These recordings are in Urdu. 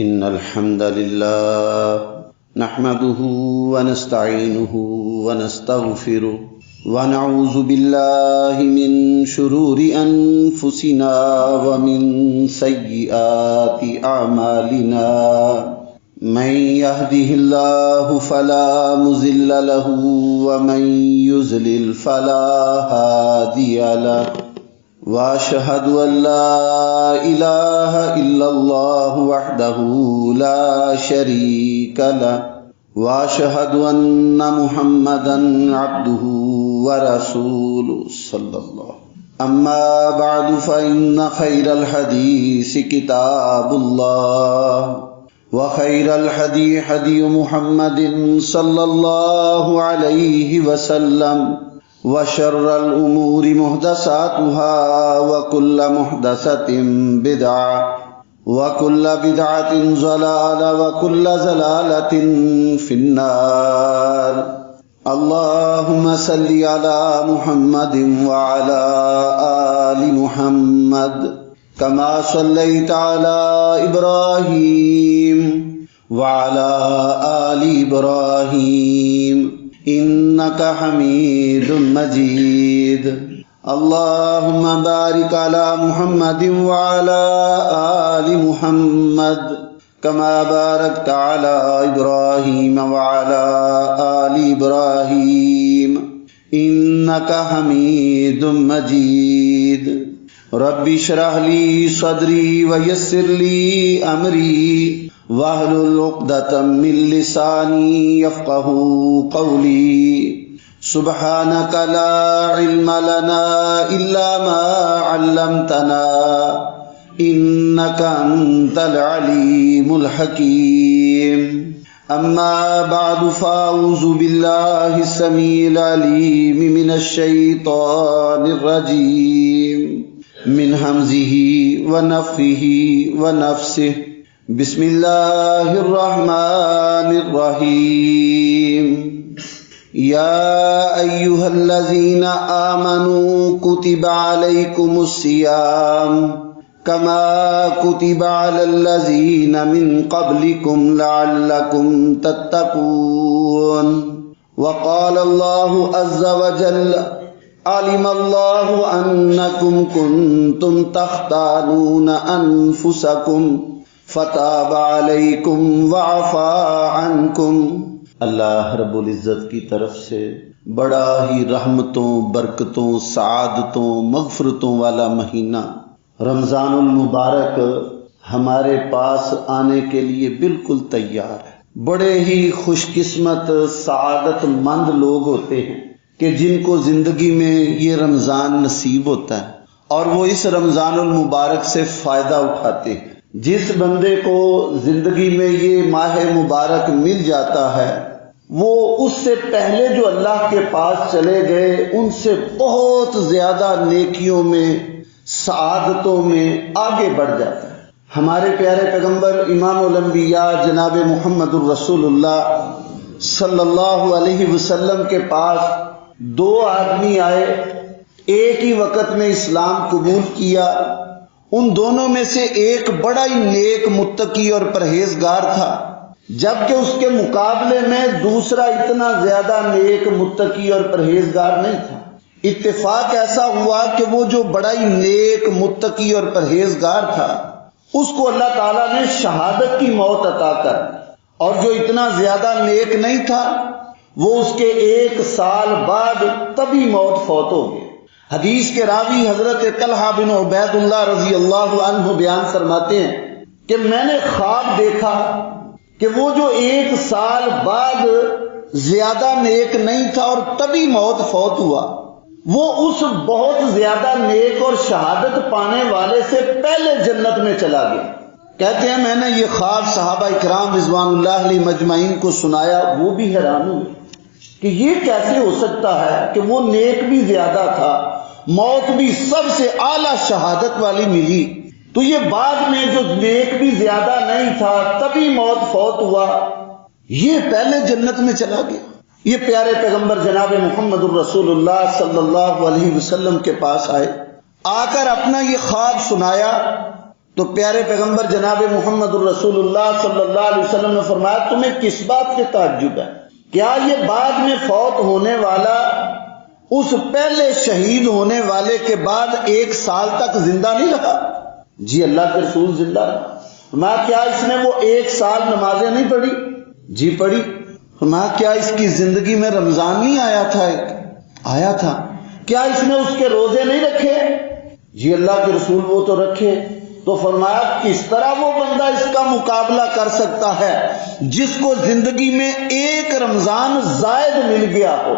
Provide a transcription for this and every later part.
إن الحمد لله نحمده ونستعينه ونستغفره ونعوذ بالله من شرور أنفسنا ومن سيئات أعمالنا من يهده الله فلا مضل له ومن يضلل فلا هادي له واشهد ان لا اله الا الله وحده لا شريك له واشهد ان محمدا عبده ورسوله صلى الله اما بعد فان خير الحديث كتاب الله وخير الهدي هدي محمد صلى الله عليه وسلم وشر الأمور محدثاتها وكل محدثة بدعة وكل بدعة ضلالة وكل ضلالة في النار. اللهم صل على محمد وعلى آل محمد كما صليت على إبراهيم وعلى آل إبراهيم إنك حميد مجيد. اللهم بارك على محمد وعلى آل محمد كما باركت على إبراهيم وعلى آل إبراهيم إنك حميد مجيد. رب اشرح لي صدري ويسر لي أمري واحلل عقدة من لساني يفقهوا قولي. سبحانك لا علم لنا إلا ما علمتنا إنك أنت العليم الحكيم. أما بعد فأعوذ بالله السميع العليم من الشيطان الرجيم من همزه ونفخه ونفسه. بسم اللہ الرحمن الرحیم. یا ایہا الذین آمنوا کتب علیکم الصیام کما کتب علی الذین من قبلکم لعلکم تتقون. وقال اللہ عز وجل علم اللہ انکم کنتم تختانون انفسکم فتاب علیکم وعفا عنکم. اللہ رب العزت کی طرف سے بڑا ہی رحمتوں، برکتوں، سعادتوں، مغفرتوں والا مہینہ رمضان المبارک ہمارے پاس آنے کے لیے بالکل تیار ہے. بڑے ہی خوش قسمت، سعادت مند لوگ ہوتے ہیں کہ جن کو زندگی میں یہ رمضان نصیب ہوتا ہے اور وہ اس رمضان المبارک سے فائدہ اٹھاتے ہیں. جس بندے کو زندگی میں یہ ماہ مبارک مل جاتا ہے وہ اس سے پہلے جو اللہ کے پاس چلے گئے ان سے بہت زیادہ نیکیوں میں، سعادتوں میں آگے بڑھ جاتا ہے. ہمارے پیارے پیغمبر امام الانبیاء جناب محمد الرسول اللہ صلی اللہ علیہ وسلم کے پاس دو آدمی آئے، ایک ہی وقت میں اسلام قبول کیا. ان دونوں میں سے ایک بڑا ہی نیک، متقی اور پرہیزگار تھا، جبکہ اس کے مقابلے میں دوسرا اتنا زیادہ نیک، متقی اور پرہیزگار نہیں تھا. اتفاق ایسا ہوا کہ وہ جو بڑا ہی نیک، متقی اور پرہیزگار تھا اس کو اللہ تعالیٰ نے شہادت کی موت عطا کر، اور جو اتنا زیادہ نیک نہیں تھا وہ اس کے 1 سال بعد طبی موت فوت ہو گئی. حدیث کے راوی حضرت طلحہ بن عبید اللہ رضی اللہ عنہ بیان فرماتے ہیں کہ میں نے خواب دیکھا کہ وہ جو 1 سال بعد زیادہ نیک نہیں تھا اور طبی موت فوت ہوا، وہ اس بہت زیادہ نیک اور شہادت پانے والے سے پہلے جنت میں چلا گیا. کہتے ہیں میں نے یہ خواب صحابہ اکرام رضوان اللہ علیہ مجمعین کو سنایا، وہ بھی حیران ہوئے کہ یہ کیسے ہو سکتا ہے کہ وہ نیک بھی زیادہ تھا، موت بھی سب سے اعلیٰ شہادت والی ملی، تو یہ بعد میں جو نیک بھی زیادہ نہیں تھا تبھی موت فوت ہوا، یہ پہلے جنت میں چلا گیا. یہ پیارے پیغمبر جناب محمد الرسول اللہ صلی اللہ علیہ وسلم کے پاس آئے، آ کر اپنا یہ خواب سنایا تو پیارے پیغمبر جناب محمد الرسول اللہ صلی اللہ علیہ وسلم نے فرمایا تمہیں کس بات سے تعجب ہے؟ کیا یہ بعد میں فوت ہونے والا اس پہلے شہید ہونے والے کے بعد 1 سال تک زندہ نہیں رہا؟ جی اللہ کے رسول زندہ رہا۔ فرمایا کیا اس نے وہ 1 سال نمازیں نہیں پڑھی؟ جی پڑھی۔ فرمایا کیا اس کی زندگی میں رمضان نہیں آیا تھا؟ آیا تھا۔ کیا اس نے اس کے روزے نہیں رکھے؟ جی اللہ کے رسول وہ تو رکھے۔ تو فرمایا کس طرح وہ بندہ اس کا مقابلہ کر سکتا ہے جس کو زندگی میں 1 رمضان زائد مل گیا ہو؟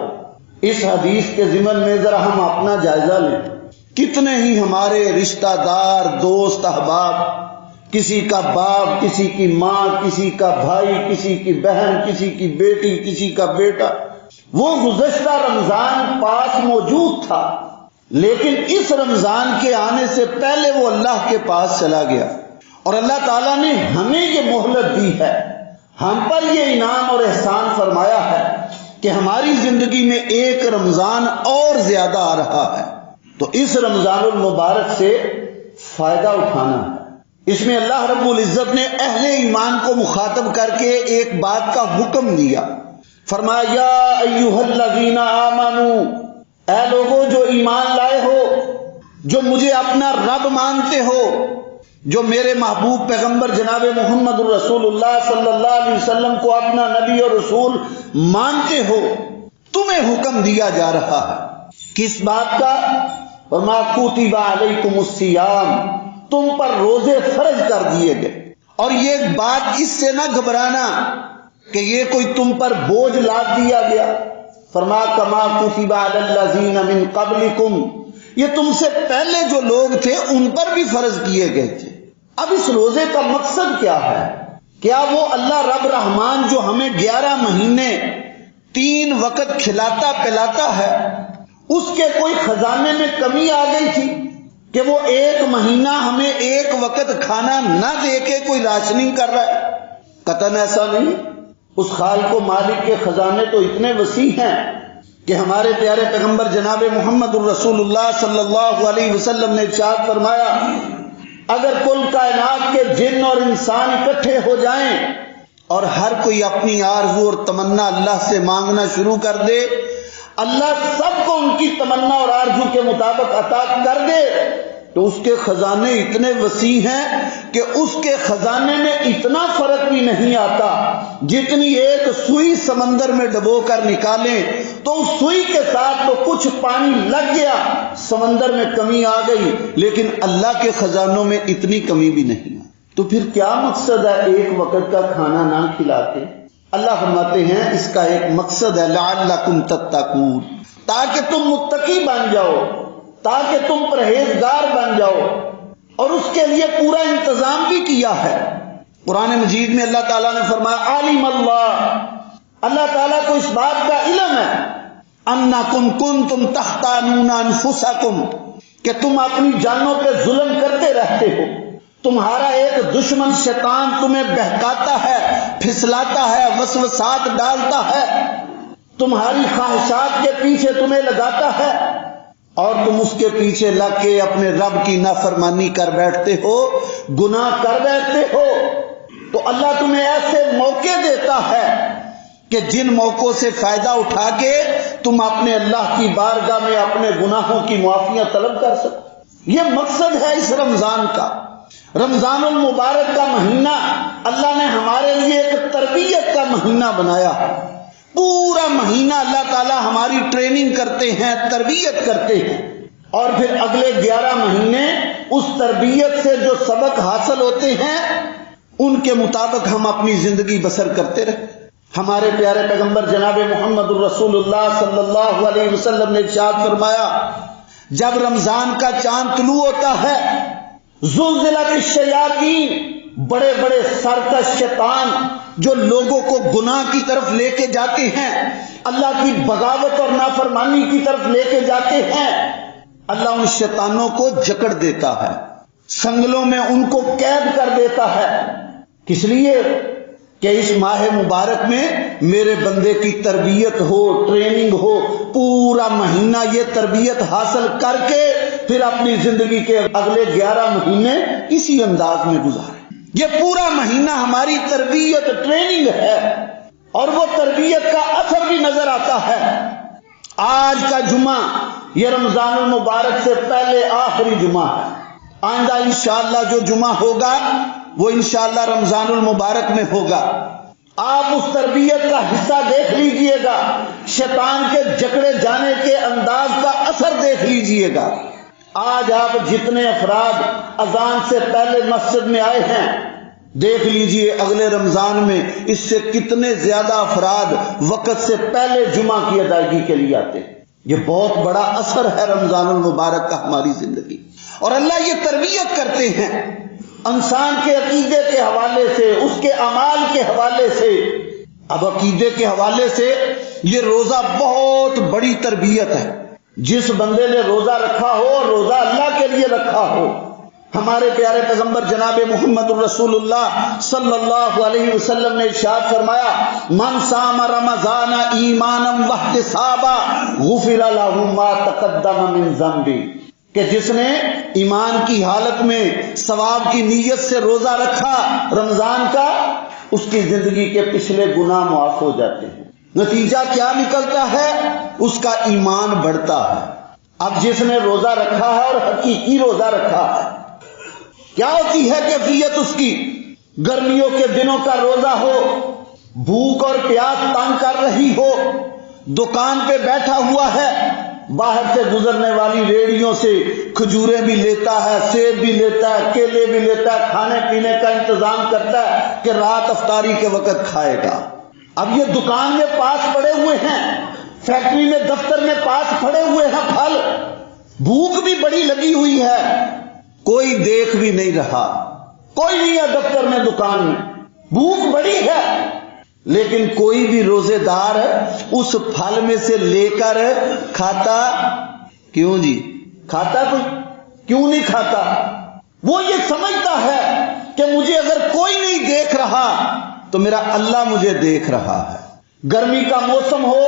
اس حدیث کے ضمن میں ذرا ہم اپنا جائزہ لیں۔ کتنے ہی ہمارے رشتہ دار، دوست، احباب، کسی کا باپ، کسی کی ماں، کسی کا بھائی، کسی کی بہن، کسی کی بیٹی، کسی کا بیٹا، وہ گزشتہ رمضان پاس موجود تھا لیکن اس رمضان کے آنے سے پہلے وہ اللہ کے پاس چلا گیا، اور اللہ تعالیٰ نے ہمیں یہ مہلت دی ہے، ہم پر یہ انعام اور احسان فرمایا ہے کہ ہماری زندگی میں 1 رمضان اور زیادہ آ رہا ہے، تو اس رمضان المبارک سے فائدہ اٹھانا ہے۔ اس میں اللہ رب العزت نے اہل ایمان کو مخاطب کر کے ایک بات کا حکم دیا۔ فرمایا یا ایھا الذین آمنوا، اے لوگوں جو ایمان لائے ہو، جو مجھے اپنا رب مانتے ہو، جو میرے محبوب پیغمبر جناب محمد الرسول اللہ صلی اللہ علیہ وسلم کو اپنا نبی اور رسول مانتے ہو، تمہیں حکم دیا جا رہا ہے کس بات کا؟ وما کتب علیکم الصیام، تم پر روزے فرض کر دیے گئے۔ اور یہ بات اس سے نہ گھبرانا کہ یہ کوئی تم پر بوجھ لاد دیا گیا۔ فرمایا کما کتب علی الذین من قبلکم، یہ تم سے پہلے جو لوگ تھے ان پر بھی فرض کیے گئے تھے۔ اب اس روزے کا مقصد کیا ہے؟ کیا وہ اللہ رب رحمان جو ہمیں 11 مہینے 3 وقت کھلاتا پلاتا ہے، اس کے کوئی خزانے میں کمی آ گئی تھی کہ وہ 1 مہینہ ہمیں 1 وقت کھانا نہ دے کے کوئی راشننگ کر رہا ہے؟ قطعاً ایسا نہیں۔ اس خالق و مالک کے خزانے تو اتنے وسیع ہیں کہ ہمارے پیارے پیغمبر جناب محمد الرسول اللہ صلی اللہ علیہ وسلم نے ارشاد فرمایا اگر کل کائنات کے جن اور انسان اکٹھے ہو جائیں اور ہر کوئی اپنی آرزو اور تمنا اللہ سے مانگنا شروع کر دے، اللہ سب کو ان کی تمنا اور آرزو کے مطابق عطا کر دے، تو اس کے خزانے اتنے وسیع ہیں کہ اس کے خزانے میں اتنا فرق بھی نہیں آتا۔ جتنی ایک سوئی سمندر میں ڈبو کر نکالیں تو اس سوئی کے ساتھ تو کچھ پانی لگ گیا، سمندر میں کمی آ گئی، لیکن اللہ کے خزانوں میں اتنی کمی بھی نہیں۔ تو پھر کیا مقصد ہے 1 وقت کا کھانا نہ کھلاتے؟ اللہ فرماتے ہیں اس کا ایک مقصد ہے لعلکم تتقون، تاکہ تم متقی بن جاؤ، تاکہ تم پرہیزگار بن جاؤ، اور اس کے لیے پورا انتظام بھی کیا ہے۔ قرآن مجید میں اللہ تعالیٰ نے فرمایا عالم اللہ تعالیٰ کو اس بات کا علم ہے انکم کنتم تختانون انفسکم، کہ تم اپنی جانوں پہ ظلم کرتے رہتے ہو، تمہارا ایک دشمن شیطان تمہیں بہکاتا ہے، پھسلاتا ہے، وسوسات ڈالتا ہے، تمہاری خواہشات کے پیچھے تمہیں لگاتا ہے، اور تم اس کے پیچھے لگ کے اپنے رب کی نافرمانی کر بیٹھتے ہو، گناہ کر بیٹھتے ہو۔ تو اللہ تمہیں ایسے موقع دیتا ہے کہ جن موقعوں سے فائدہ اٹھا کے تم اپنے اللہ کی بارگاہ میں اپنے گناہوں کی معافیاں طلب کر سکو۔ یہ مقصد ہے اس رمضان کا۔ رمضان المبارک کا مہینہ اللہ نے ہمارے لیے ایک تربیت کا مہینہ بنایا ہے۔ پورا مہینہ اللہ تعالیٰ ہماری ٹریننگ کرتے ہیں، تربیت کرتے ہیں، اور پھر اگلے 11 مہینے اس تربیت سے جو سبق حاصل ہوتے ہیں ان کے مطابق ہم اپنی زندگی بسر کرتے رہے۔ ہمارے پیارے پیغمبر جناب محمد الرسول اللہ صلی اللہ علیہ وسلم نے ارشاد فرمایا جب رمضان کا چاند طلوع ہوتا ہے زلزلت الشیاطین، بڑے بڑے سرکش شیطان جو لوگوں کو گناہ کی طرف لے کے جاتے ہیں، اللہ کی بغاوت اور نافرمانی کی طرف لے کے جاتے ہیں، اللہ ان شیطانوں کو جکڑ دیتا ہے، سنگلوں میں ان کو قید کر دیتا ہے۔ کس لیے؟ کہ اس ماہ مبارک میں میرے بندے کی تربیت ہو، ٹریننگ ہو، پورا مہینہ یہ تربیت حاصل کر کے پھر اپنی زندگی کے اگلے 11 مہینے اسی انداز میں گزاریں۔ یہ پورا مہینہ ہماری تربیت ٹریننگ ہے، اور وہ تربیت کا اثر بھی نظر آتا ہے۔ آج کا جمعہ یہ رمضان المبارک سے پہلے آخری جمعہ ہے۔ آئندہ انشاءاللہ جو جمعہ ہوگا وہ انشاءاللہ رمضان المبارک میں ہوگا۔ آپ اس تربیت کا حصہ دیکھ لیجئے گا، شیطان کے جکڑے جانے کے انداز کا اثر دیکھ لیجئے گا۔ آج آپ جتنے افراد اذان سے پہلے مسجد میں آئے ہیں، دیکھ لیجئے اگلے رمضان میں اس سے کتنے زیادہ افراد وقت سے پہلے جمعہ کی ادائیگی کے لیے آتے ہیں۔ یہ بہت بڑا اثر ہے رمضان المبارک کا ہماری زندگی، اور اللہ یہ تربیت کرتے ہیں انسان کے عقیدے کے حوالے سے، اس کے اعمال کے حوالے سے۔ اب عقیدے کے حوالے سے یہ روزہ بہت بڑی تربیت ہے۔ جس بندے نے روزہ رکھا ہو، روزہ اللہ کے لیے رکھا ہو، ہمارے پیارے پیغمبر جناب محمد الرسول اللہ صلی اللہ علیہ وسلم نے ارشاد فرمایا، من صام رمضان ایمانا واحتسابا غفر له ما تقدم من ذنبه، کہ جس نے ایمان کی حالت میں ثواب کی نیت سے روزہ رکھا رمضان کا، اس کی زندگی کے پچھلے گناہ معاف ہو جاتے ہیں۔ نتیجہ کیا نکلتا ہے؟ اس کا ایمان بڑھتا ہے۔ اب جس نے روزہ رکھا ہے اور حقیقی روزہ رکھا ہے، کیا ہوتی ہے کیفیت اس کی؟ گرمیوں کے دنوں کا روزہ ہو، بھوک اور پیاس تنگ کر رہی ہو، دکان پہ بیٹھا ہوا ہے، باہر سے گزرنے والی ریڑیوں سے کھجوریں بھی لیتا ہے، سیب بھی لیتا ہے، کیلے بھی لیتا ہے، کھانے پینے کا انتظام کرتا ہے کہ رات افطاری کے وقت کھائے گا۔ اب یہ دکان میں پاس پڑے ہوئے ہیں، فیکٹری میں دفتر میں پاس پڑے ہوئے ہیں پھل، بھوک بھی بڑی لگی ہوئی ہے، کوئی دیکھ بھی نہیں رہا، کوئی نہیں ہے دفتر میں دکان میں، بھوک بڑی ہے، لیکن کوئی بھی روزے دار اس پھل میں سے لے کر کھاتا کیوں جی؟ کھاتا کوئی؟ کیوں نہیں کھاتا؟ وہ یہ سمجھتا ہے کہ مجھے اگر کوئی نہیں دیکھ رہا تو میرا اللہ مجھے دیکھ رہا ہے۔ گرمی کا موسم ہو،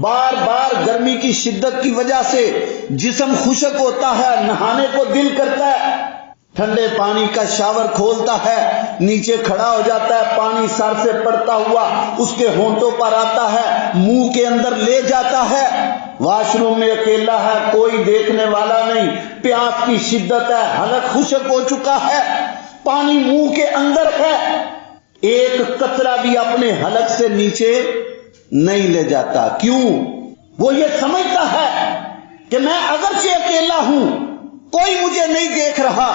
بار بار گرمی کی شدت کی وجہ سے جسم خشک ہوتا ہے، نہانے کو دل کرتا ہے، ٹھنڈے پانی کا شاور کھولتا ہے، نیچے کھڑا ہو جاتا ہے، پانی سر سے پڑتا ہوا اس کے ہونٹوں پر آتا ہے، منہ کے اندر لے جاتا ہے، واش روم میں اکیلا ہے، کوئی دیکھنے والا نہیں، پیاس کی شدت ہے، حلق خشک ہو چکا ہے، پانی منہ کے اندر ہے، ایک قطرہ بھی اپنے حلق سے نیچے نہیں لے جاتا۔ کیوں؟ وہ یہ سمجھتا ہے کہ میں اگرچہ اکیلا ہوں، کوئی مجھے نہیں دیکھ رہا،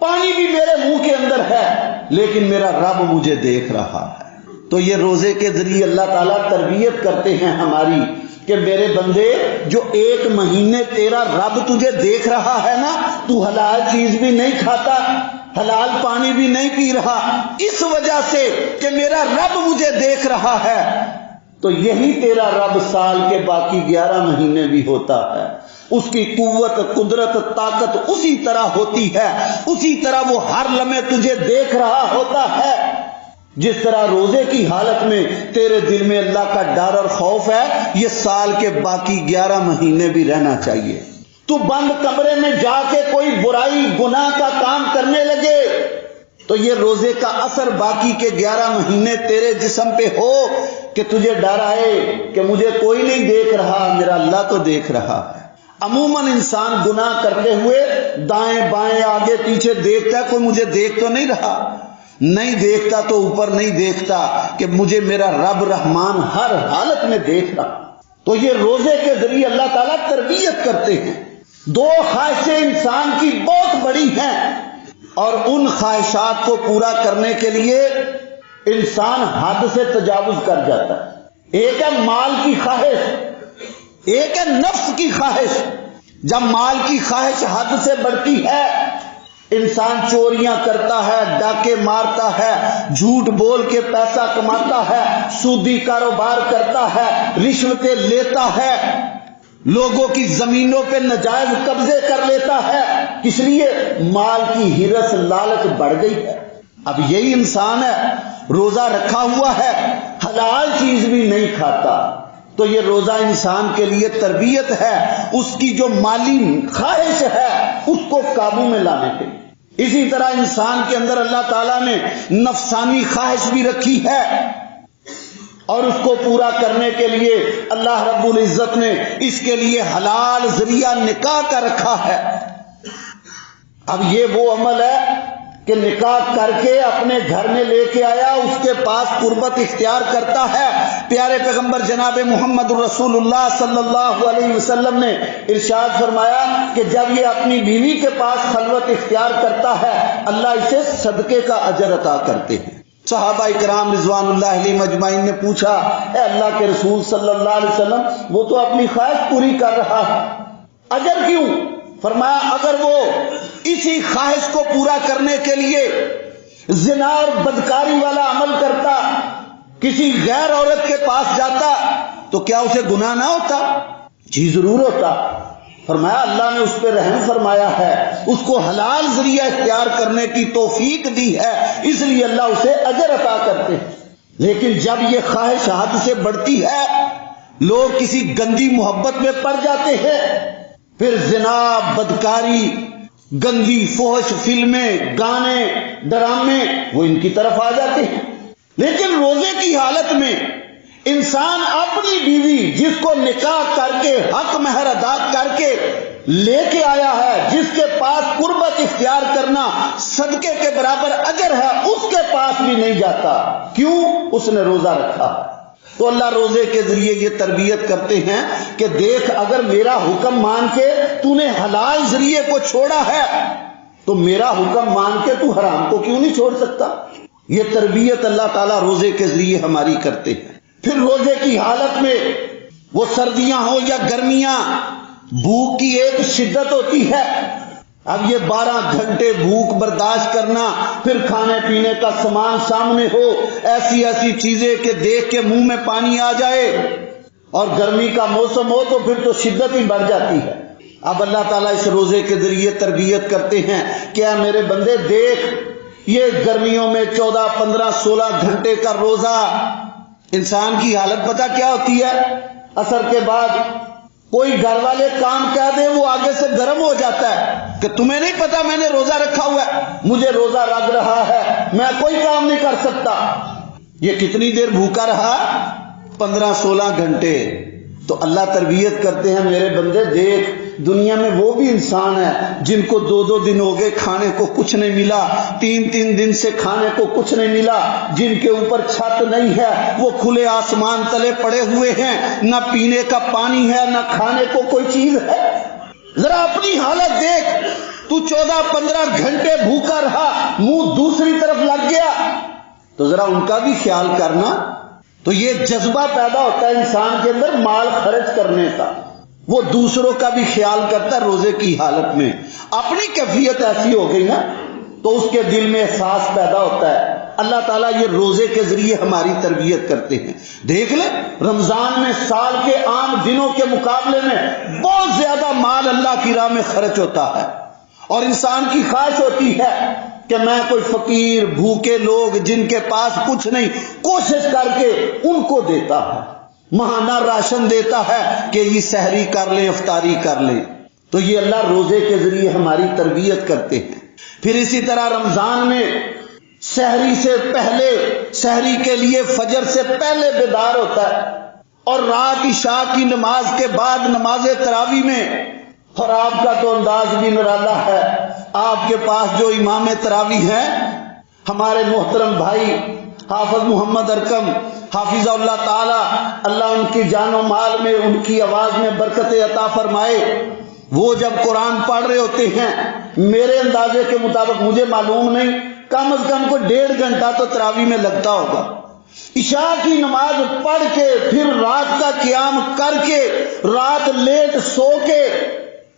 پانی بھی میرے منہ کے اندر ہے، لیکن میرا رب مجھے دیکھ رہا ہے۔ تو یہ روزے کے ذریعے اللہ تعالیٰ تربیت کرتے ہیں ہماری کہ میرے بندے، جو ایک مہینے تیرا رب تجھے دیکھ رہا ہے نا، تو حلال چیز بھی نہیں کھاتا، حلال پانی بھی نہیں پی رہا، اس وجہ سے کہ میرا رب مجھے دیکھ رہا ہے، تو یہی تیرا رب سال کے باقی 11 مہینے بھی ہوتا ہے۔ اس کی قوت، قدرت، طاقت اسی طرح ہوتی ہے، اسی طرح وہ ہر لمحے تجھے دیکھ رہا ہوتا ہے، جس طرح روزے کی حالت میں تیرے دل میں اللہ کا ڈر اور خوف ہے، یہ سال کے باقی 11 مہینے بھی رہنا چاہیے۔ تو بند کمرے میں جا کے کوئی برائی گناہ کا کام کرنے لگے تو یہ روزے کا اثر باقی کے 11 مہینے تیرے جسم پہ ہو کہ تجھے ڈر آئے کہ مجھے کوئی نہیں دیکھ رہا، میرا اللہ تو دیکھ رہا ہے۔ عموماً انسان گناہ کرتے ہوئے دائیں بائیں آگے پیچھے دیکھتا ہے، کوئی مجھے دیکھ تو نہیں رہا، نہیں دیکھتا تو اوپر نہیں دیکھتا کہ مجھے میرا رب رحمان ہر حالت میں دیکھ رہا۔ تو یہ روزے کے ذریعے اللہ تعالیٰ تربیت کرتے ہیں۔ 2 خواہشیں انسان کی بہت بڑی ہیں، اور ان خواہشات کو پورا کرنے کے لیے انسان حد سے تجاوز کر جاتا ہے۔ ایک ہے مال کی خواہش، ایک ہے نفس کی خواہش۔ جب مال کی خواہش حد سے بڑھتی ہے، انسان چوریاں کرتا ہے، ڈاکے مارتا ہے، جھوٹ بول کے پیسہ کماتا ہے، سودی کاروبار کرتا ہے، رشوتیں لیتا ہے، لوگوں کی زمینوں پہ ناجائز قبضے کر لیتا ہے، اس لیے مال کی ہرس لالچ بڑھ گئی ہے۔ اب یہی انسان ہے، روزہ رکھا ہوا ہے، حلال چیز بھی نہیں کھاتا، تو یہ روزہ انسان کے لیے تربیت ہے، اس کی جو مالی خواہش ہے اس کو قابو میں لانے کے لیے۔ اسی طرح انسان کے اندر اللہ تعالیٰ نے نفسانی خواہش بھی رکھی ہے، اور اس کو پورا کرنے کے لیے اللہ رب العزت نے اس کے لیے حلال ذریعہ نکاح کا رکھا ہے۔ اب یہ وہ عمل ہے کہ نکاح کر کے اپنے گھر میں لے کے آیا، اس کے پاس قربت اختیار کرتا ہے۔ پیارے پیغمبر جناب محمد رسول اللہ صلی اللہ علیہ وسلم نے ارشاد فرمایا کہ جب یہ اپنی بیوی کے پاس خلوت اختیار کرتا ہے اللہ اسے صدقے کا اجر عطا کرتے ہیں۔ صحابہ اکرام رضوان اللہ علیہم اجمعین نے پوچھا، اے اللہ کے رسول صلی اللہ علیہ وسلم، وہ تو اپنی خواہش پوری کر رہا ہے، اجر کیوں؟ فرمایا اگر وہ اسی خواہش کو پورا کرنے کے لیے زنا اور بدکاری والا عمل کرتا، کسی غیر عورت کے پاس جاتا، تو کیا اسے گناہ نہ ہوتا؟ جی ضرور ہوتا۔ فرمایا اللہ نے اس پہ رحم فرمایا ہے، اس کو حلال ذریعہ اختیار کرنے کی توفیق دی ہے، اس لیے اللہ اسے اجر عطا کرتے ہیں۔ لیکن جب یہ خواہش حد سے بڑھتی ہے، لوگ کسی گندی محبت میں پڑ جاتے ہیں، پھر زنا، بدکاری، گندی فحش فلمیں، گانے، ڈرامے وہ ان کی طرف آ جاتے ہیں۔ لیکن روزے کی حالت میں انسان اپنی بیوی جس کو نکاح کر کے حق مہر ادا کر کے لے کے آیا ہے، جس کے پاس قربت اختیار کرنا صدقے کے برابر اجر ہے، اس کے پاس بھی نہیں جاتا۔ کیوں؟ اس نے روزہ رکھا۔ تو اللہ روزے کے ذریعے یہ تربیت کرتے ہیں کہ دیکھ اگر میرا حکم مان کے تو نے حلال ذریعے کو چھوڑا ہے تو میرا حکم مان کے تو حرام کو کیوں نہیں چھوڑ سکتا؟ یہ تربیت اللہ تعالیٰ روزے کے ذریعے ہماری کرتے ہیں۔ پھر روزے کی حالت میں وہ سردیاں ہو یا گرمیاں، بھوک کی ایک شدت ہوتی ہے۔ اب یہ 12 گھنٹے بھوک برداشت کرنا، پھر کھانے پینے کا سامان سامنے ہو، ایسی ایسی چیزیں کہ دیکھ کے منہ میں پانی آ جائے، اور گرمی کا موسم ہو تو پھر تو شدت ہی بڑھ جاتی ہے۔ اب اللہ تعالیٰ اس روزے کے ذریعے تربیت کرتے ہیں کہ اے میرے بندے دیکھ، یہ گرمیوں میں 14، 15، 16 گھنٹے کا روزہ، انسان کی حالت پتہ کیا ہوتی ہے؟ عصر کے بعد کوئی گھر والے کام کہہ دے وہ آگے سے گرم ہو جاتا ہے کہ تمہیں نہیں پتا میں نے روزہ رکھا ہوا ہے، مجھے روزہ لگ رہا ہے، میں کوئی کام نہیں کر سکتا۔ یہ کتنی دیر بھوکا رہا؟ 15-16 گھنٹے۔ تو اللہ تربیت کرتے ہیں میرے بندے دیکھ، دنیا میں وہ بھی انسان ہیں جن کو 2 دن ہو گئے کھانے کو کچھ نہیں ملا، 3 دن سے کھانے کو کچھ نہیں ملا، جن کے اوپر چھت نہیں ہے، وہ کھلے آسمان تلے پڑے ہوئے ہیں، نہ پینے کا پانی ہے نہ کھانے کو کوئی چیز ہے۔ ذرا اپنی حالت دیکھ، تو 14-15 گھنٹے بھوکا رہا، منہ دوسری طرف لگ گیا، تو ذرا ان کا بھی خیال کرنا۔ تو یہ جذبہ پیدا ہوتا ہے انسان کے اندر مال خرچ کرنے کا، وہ دوسروں کا بھی خیال کرتا ہے۔ روزے کی حالت میں اپنی کیفیت ایسی ہو گئی نا تو اس کے دل میں احساس پیدا ہوتا ہے۔ اللہ تعالیٰ یہ روزے کے ذریعے ہماری تربیت کرتے ہیں۔ دیکھ لیں رمضان میں سال کے عام دنوں کے مقابلے میں بہت زیادہ مال اللہ کی راہ میں خرچ ہوتا ہے، اور انسان کی خواہش ہوتی ہے کہ میں کوئی فقیر بھوکے لوگ جن کے پاس کچھ نہیں، کوشش کر کے ان کو دیتا ہے، ماہانہ راشن دیتا ہے کہ یہ سحری کر لیں، افطاری کر لیں۔ تو یہ اللہ روزے کے ذریعے ہماری تربیت کرتے ہیں۔ پھر اسی طرح رمضان میں سحری سے پہلے، سحری کے لیے فجر سے پہلے بیدار ہوتا ہے، اور رات عشاء کی نماز کے بعد نماز تراویح میں، اور آپ کا تو انداز بھی نرالا ہے، آپ کے پاس جو امام تراویح ہیں ہمارے محترم بھائی حافظ محمد ارکم حافظ اللہ تعالی، اللہ ان کی جان و مال میں، ان کی آواز میں برکت عطا فرمائے، وہ جب قرآن پڑھ رہے ہوتے ہیں میرے اندازے کے مطابق، مجھے معلوم نہیں، کم از کم کو 1.5 گھنٹہ تو تراویح میں لگتا ہوگا۔ عشاء کی نماز پڑھ کے پھر رات کا قیام کر کے رات لیٹ سو کے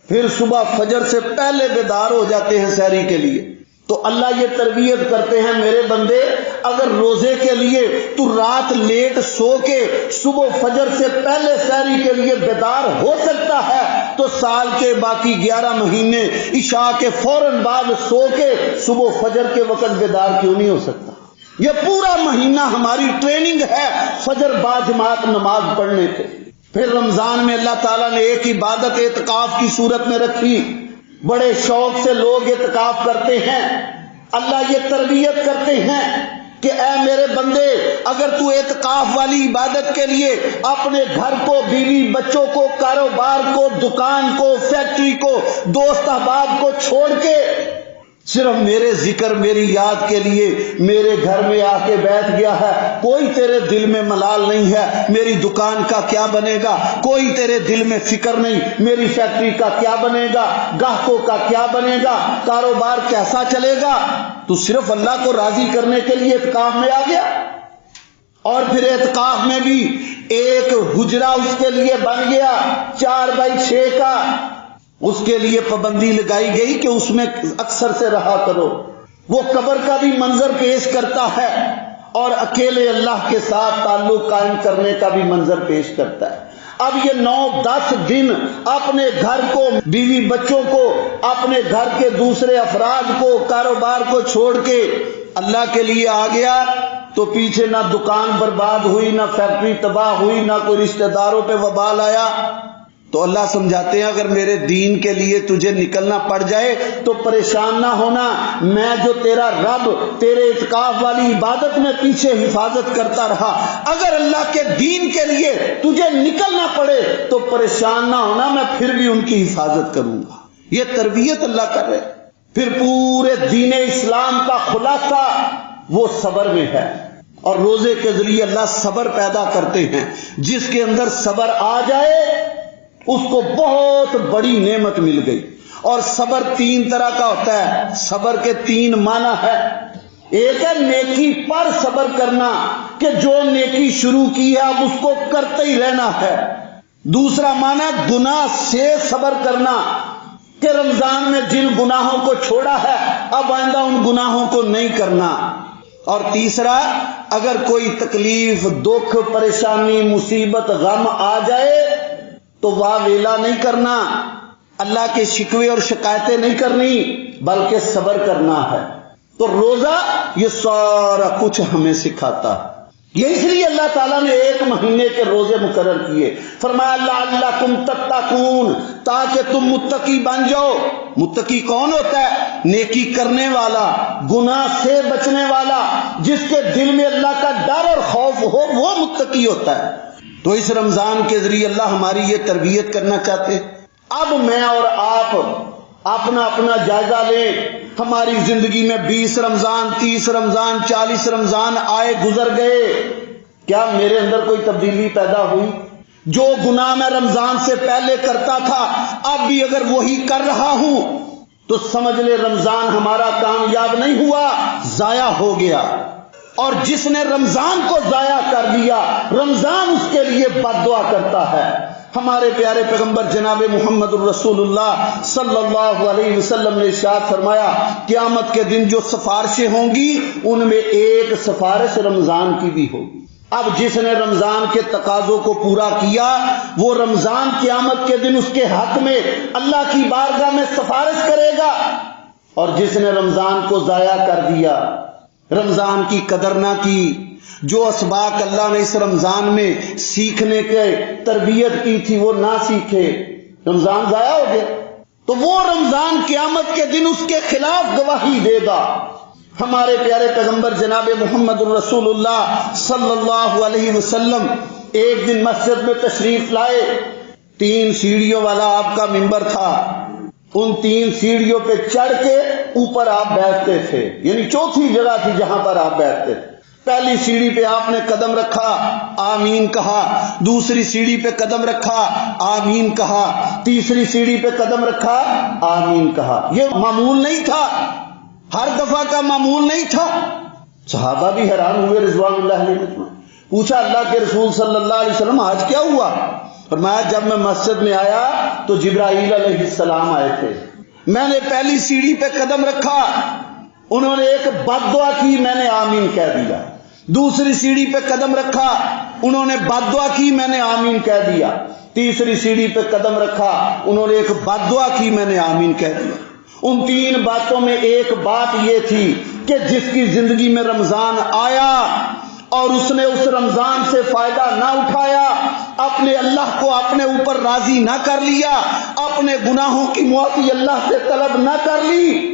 پھر صبح فجر سے پہلے بیدار ہو جاتے ہیں سحری کے لیے۔ تو اللہ یہ تربیت کرتے ہیں میرے بندے، اگر روزے کے لیے تو رات لیٹ سو کے صبح فجر سے پہلے سحری کے لیے بیدار ہو سکتا ہے تو سال کے باقی 11 مہینے عشاء کے فوراً بعد سو کے صبح فجر کے وقت بیدار کیوں نہیں ہو سکتا؟ یہ پورا مہینہ ہماری ٹریننگ ہے فجر با جماعت نماز پڑھنے کے۔ پھر رمضان میں اللہ تعالیٰ نے ایک عبادت اعتکاف کی صورت میں رکھی. بڑے شوق سے لوگ اعتکاف کرتے ہیں. اللہ یہ تربیت کرتے ہیں کہ اے میرے بندے، اگر تو اعتکاف والی عبادت کے لیے اپنے گھر کو، بیوی بچوں کو، کاروبار کو، دکان کو، فیکٹری کو، دوست احباب کو چھوڑ کے صرف میرے ذکر، میری یاد کے لیے میرے گھر میں آ کے بیٹھ گیا ہے، کوئی تیرے دل میں ملال نہیں ہے میری دکان کا کیا بنے گا، کوئی تیرے دل میں فکر نہیں میری فیکٹری کا کیا بنے گا، گاہکوں کا کیا بنے گا، کاروبار کیسا چلے گا، تو صرف اللہ کو راضی کرنے کے لیے اعتکاف میں آ گیا. اور پھر اعتکاف میں بھی ایک حجرہ اس کے لیے بن گیا 4x6 کا. اس کے لیے پابندی لگائی گئی کہ اس میں اکثر سے رہا کرو. وہ قبر کا بھی منظر پیش کرتا ہے اور اکیلے اللہ کے ساتھ تعلق قائم کرنے کا بھی منظر پیش کرتا ہے. اب یہ 9-10 دن اپنے گھر کو، بیوی بچوں کو، اپنے گھر کے دوسرے افراد کو، کاروبار کو چھوڑ کے اللہ کے لیے آ گیا تو پیچھے نہ دکان برباد ہوئی، نہ فیکٹری تباہ ہوئی، نہ کوئی رشتہ داروں پہ وبال آیا. تو اللہ سمجھاتے ہیں اگر میرے دین کے لیے تجھے نکلنا پڑ جائے تو پریشان نہ ہونا، میں جو تیرا رب تیرے اعتکاف والی عبادت میں پیچھے حفاظت کرتا رہا، اگر اللہ کے دین کے لیے تجھے نکلنا پڑے تو پریشان نہ ہونا، میں پھر بھی ان کی حفاظت کروں گا. یہ تربیت اللہ کر رہے. پھر پورے دین اسلام کا خلاصہ وہ صبر میں ہے، اور روزے کے ذریعے اللہ صبر پیدا کرتے ہیں. جس کے اندر صبر آ جائے اس کو بہت بڑی نعمت مل گئی. اور صبر 3 طرح کا ہوتا ہے. صبر کے 3 معنی ہے. ایک ہے نیکی پر صبر کرنا کہ جو نیکی شروع کی ہے اب اس کو کرتے ہی رہنا ہے. دوسرا معنی گناہ سے صبر کرنا کہ رمضان میں جن گناہوں کو چھوڑا ہے اب آئندہ ان گناہوں کو نہیں کرنا. اور تیسرا اگر کوئی تکلیف، دکھ، پریشانی، مصیبت، غم آ جائے تو واہ ویلا نہیں کرنا، اللہ کے شکوے اور شکایتیں نہیں کرنی، بلکہ صبر کرنا ہے. تو روزہ یہ سارا کچھ ہمیں سکھاتا ہے. یہ اس لیے اللہ تعالیٰ نے 1 مہینے کے روزے مقرر کیے. فرمایا لعلکم تتقون، تاکہ تم متقی بن جاؤ. متقی کون ہوتا ہے؟ نیکی کرنے والا، گناہ سے بچنے والا، جس کے دل میں اللہ کا ڈر اور خوف ہو، وہ متقی ہوتا ہے. تو اس رمضان کے ذریعے اللہ ہماری یہ تربیت کرنا چاہتے ہیں. اب میں اور آپ اپنا اپنا جائزہ لیں. ہماری زندگی میں 20 رمضان، 30 رمضان، 40 رمضان آئے گزر گئے، کیا میرے اندر کوئی تبدیلی پیدا ہوئی؟ جو گناہ میں رمضان سے پہلے کرتا تھا اب بھی اگر وہی کر رہا ہوں تو سمجھ لے رمضان ہمارا کامیاب نہیں ہوا، ضائع ہو گیا. اور جس نے رمضان کو ضائع کر دیا رمضان اس کے لیے بد دعا کرتا ہے. ہمارے پیارے پیغمبر جناب محمد الرسول اللہ صلی اللہ علیہ وسلم نے ارشاد فرمایا قیامت کے دن جو سفارشیں ہوں گی ان میں ایک سفارش رمضان کی بھی ہوگی. اب جس نے رمضان کے تقاضوں کو پورا کیا وہ رمضان قیامت کے دن اس کے حق میں اللہ کی بارگاہ میں سفارش کرے گا. اور جس نے رمضان کو ضائع کر دیا، رمضان کی قدر نہ کی، جو اسباق اللہ نے اس رمضان میں سیکھنے کے تربیت کی تھی وہ نہ سیکھے، رمضان ضائع ہو گیا، تو وہ رمضان قیامت کے دن اس کے خلاف گواہی دے گا. ہمارے پیارے پیغمبر جناب محمد الرسول اللہ صلی اللہ علیہ وسلم ایک دن مسجد میں تشریف لائے. 3 سیڑھیوں والا آپ کا منبر تھا. ان 3 سیڑھیوں پہ چڑھ کے اوپر آپ بیٹھتے تھے، یعنی چوتھی جگہ تھی جہاں پر آپ بیٹھتے تھے. پہلی سیڑھی پہ آپ نے قدم رکھا، آمین کہا. دوسری سیڑھی پہ قدم رکھا، آمین کہا. تیسری سیڑھی پہ قدم رکھا، آمین کہا. یہ معمول نہیں تھا، ہر دفعہ کا معمول نہیں تھا. صحابہ بھی حیران ہوئے رضوان اللہ علیہ. پوچھا اللہ کے رسول صلی اللہ علیہ وسلم آج کیا ہوا؟ فرمایا جب میں مسجد میں آیا تو جبرائیل علیہ السلام آئے تھے، میں نے پہلی سیڑھی پہ قدم رکھا، انہوں نے ایک بد دعا کی، میں نے آمین کہہ دیا. دوسری سیڑھی پہ قدم رکھا، انہوں نے بد دعا کی، میں نے آمین کہہ دیا. تیسری سیڑھی پہ قدم رکھا، انہوں نے ایک بد دعا کی، میں نے آمین کہہ دیا. ان 3 باتوں میں ایک بات یہ تھی کہ جس کی زندگی میں رمضان آیا اور اس نے اس رمضان سے فائدہ نہ اٹھایا اپنے اللہ کو اپنے اوپر راضی نہ کر لیا، اپنے گناہوں کی معافی اللہ سے طلب نہ کر لی،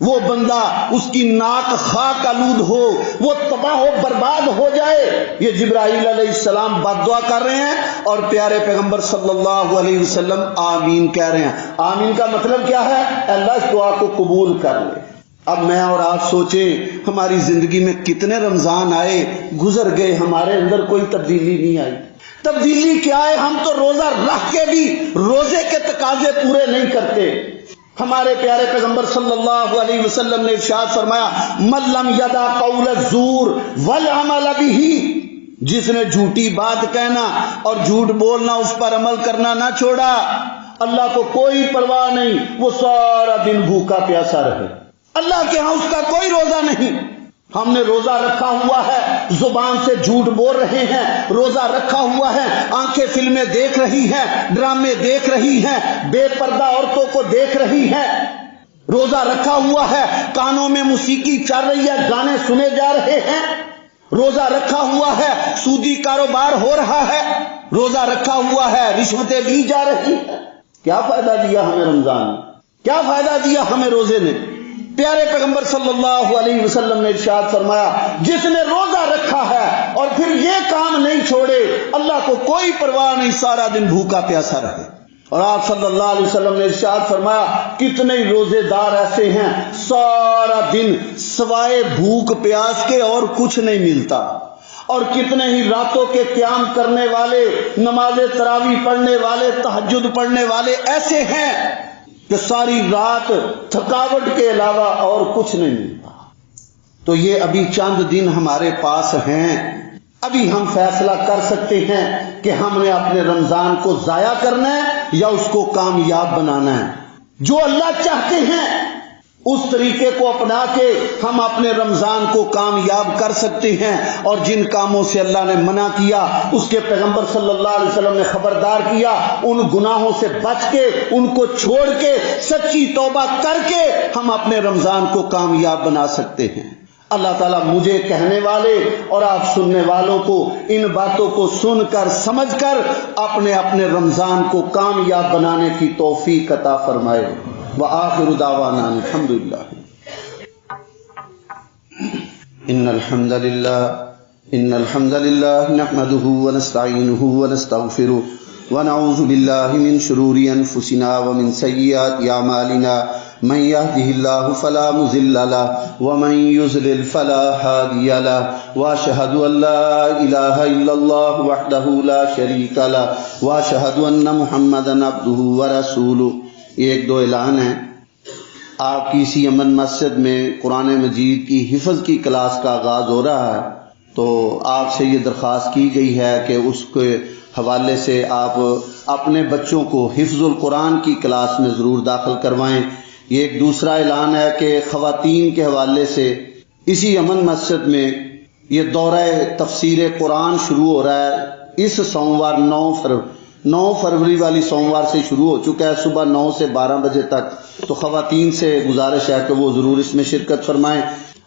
وہ بندہ اس کی ناک خاک آلود ہو، وہ تباہ و برباد ہو جائے۔ یہ جبرائیل علیہ السلام بد دعا کر رہے ہیں اور پیارے پیغمبر صلی اللہ علیہ وسلم آمین کہہ رہے ہیں۔ آمین کا مطلب کیا ہے؟ اللہ اس دعا کو قبول کر لے۔ اب میں اور آپ سوچیں ہماری زندگی میں کتنے رمضان آئے گزر گئے، ہمارے اندر کوئی تبدیلی نہیں آئی۔ تبدیلی کیا ہے؟ ہم تو روزہ رکھ کے بھی روزے کے تقاضے پورے نہیں کرتے۔ ہمارے پیارے پیغمبر صلی اللہ علیہ وسلم نے ارشاد فرمایا، من لم یدع قول الزور والعمل بہ، جس نے جھوٹی بات کہنا اور جھوٹ بولنا، اس پر عمل کرنا نہ چھوڑا، اللہ کو کوئی پرواہ نہیں، وہ سارا دن بھوکا پیاسا رہے، اللہ کے ہاں اس کا کوئی روزہ نہیں۔ ہم نے روزہ رکھا ہوا ہے، زبان سے جھوٹ بول رہے ہیں، روزہ رکھا ہوا ہے، آنکھیں فلمیں دیکھ رہی ہیں، ڈرامے دیکھ رہی ہیں، بے پردہ عورتوں کو دیکھ رہی ہیں، روزہ رکھا ہوا ہے، کانوں میں موسیقی چل رہی ہے، گانے سنے جا رہے ہیں، روزہ رکھا ہوا ہے، سودی کاروبار ہو رہا ہے، روزہ رکھا ہوا ہے، رشوتیں لی جا رہی ہیں۔ کیا فائدہ دیا ہمیں رمضان نے؟ کیا فائدہ دیا ہمیں روزے نے؟ پیارے پیغمبر صلی اللہ علیہ وسلم نے ارشاد فرمایا، جس نے روزہ رکھا ہے اور پھر یہ کام نہیں چھوڑے، اللہ کو کوئی پرواہ نہیں، سارا دن بھوکا پیاسا رہے۔ اور آپ صلی اللہ علیہ وسلم نے ارشاد فرمایا، کتنے روزے دار ایسے ہیں سارا دن سوائے بھوک پیاس کے اور کچھ نہیں ملتا، اور کتنے ہی راتوں کے قیام کرنے والے، نماز تراویح پڑھنے والے، تہجد پڑھنے والے ایسے ہیں کہ ساری رات تھکاوٹ کے علاوہ اور کچھ نہیں ملتا۔ تو یہ ابھی چند دن ہمارے پاس ہیں، ابھی ہم فیصلہ کر سکتے ہیں کہ ہم نے اپنے رمضان کو ضائع کرنا ہے یا اس کو کامیاب بنانا ہے۔ جو اللہ چاہتے ہیں اس طریقے کو اپنا کے ہم اپنے رمضان کو کامیاب کر سکتے ہیں، اور جن کاموں سے اللہ نے منع کیا، اس کے پیغمبر صلی اللہ علیہ وسلم نے خبردار کیا، ان گناہوں سے بچ کے، ان کو چھوڑ کے، سچی توبہ کر کے ہم اپنے رمضان کو کامیاب بنا سکتے ہیں۔ اللہ تعالیٰ مجھے کہنے والے اور آپ سننے والوں کو ان باتوں کو سن کر سمجھ کر اپنے اپنے رمضان کو کامیاب بنانے کی توفیق عطا فرمائے۔ وآخر دعوانا الحمد للہ۔ ان الحمد للہ نحمده ونستعینه ونستغفره ونعوذ باللہ من شرور انفسنا ومن سیئات اعمالنا، من يهده الله فلا مضل له ومن يضلل فلا هادي له، واشهد ان لا اله الا الله وحده لا شريك له، واشهد ان محمدا عبده ورسوله۔ ایک دو اعلان ہیں۔ آپ کی اسی امن مسجد میں قرآن مجید کی حفظ کی کلاس کا آغاز ہو رہا ہے، تو آپ سے یہ درخواست کی گئی ہے کہ اس کے حوالے سے آپ اپنے بچوں کو حفظ القرآن کی کلاس میں ضرور داخل کروائیں۔ یہ ایک دوسرا اعلان ہے کہ خواتین کے حوالے سے اسی امن مسجد میں یہ دورہ تفسیر قرآن شروع ہو رہا ہے۔ اس سوموار 9 فروری والی سوموار سے شروع ہو چکا ہے، صبح 9 سے 12 بجے تک۔ تو خواتین سے گزارش ہے کہ وہ ضرور اس میں شرکت فرمائیں۔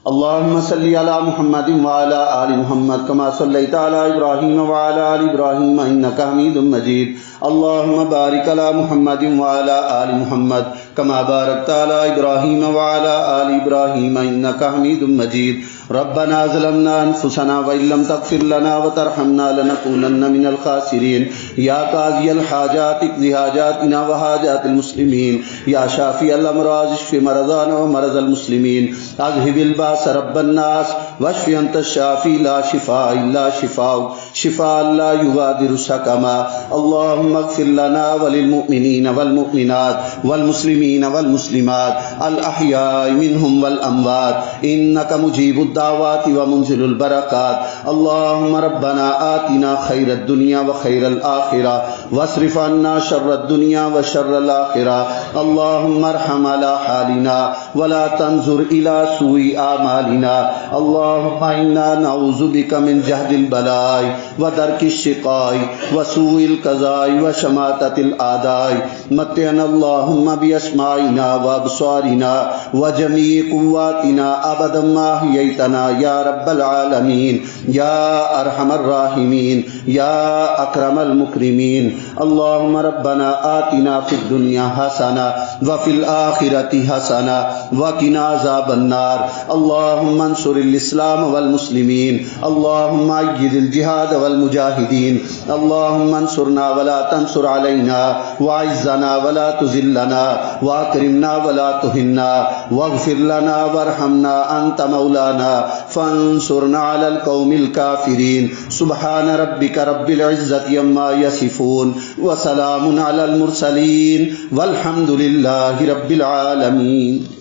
اللہم صلی علی محمد وعلی آل محمد کما صلیت علی ابراہیم وعلی آل ابراہیم انک حمید مجید۔ اللہم بارک علی محمد وعلی آل محمد کما بارکت علی ابراہیم وعلی آل ابراہیم انک حمید مجید۔ ربنا ظلمنا انفسنا وان لم تغفر لنا وترحمنا لنكونن من الخاسرین۔ یا قاضی الحاجات اقض حاجاتنا وحاجات المسلمین، یا شافی الامراض اشف مرضانا ومرض المسلمین، اذهب الباس رب الناس واشف انت الشافی لا شفاء الا شفاؤک شفاء لا یغادر سقما۔ اللهم اغفر لنا وللمؤمنین والمؤمنات والمسلمین والمسلمات الاحیاء منهم والاموات انک مجیب الدعوات ومنزل البرکات۔ اللهم ربنا آتنا خیر الدنیا وخیر الآخرہ واصرف عنا شر الدنیا وشر الآخرہ۔ اللهم ارحم على حالنا ولا تنظر إلى سوء أعمالنا۔ اللهم اللهم إنا نعوذ بك من جهد البلاء ودرك الشقاء وسوء القضاء وشماتة الأعداء متعنا اللهم بأسماعنا وأبصارنا وجميع قواتنا أبدا ما أحييتنا يا رب العالمين يا أرحم الراحمين يا أكرم المكرمين. اللهم ربنا آتنا في الدنيا حسنة وفي الآخرة حسنة وقنا عذاب النار. اللهم انصر الإسلام والمسلمين. اللهم أيد الجهاد والمجاهدين. اللهم انصرنا ولا تنصر علينا وعزنا ولا تذلنا وأكرمنا ولا تهنا واغفر لنا وارحمنا أنت مولانا فانصرنا على القوم الكافرين. سبحان ربك رب العزة عما يصفون وسلام على المرسلين والحمد لله رب العالمين.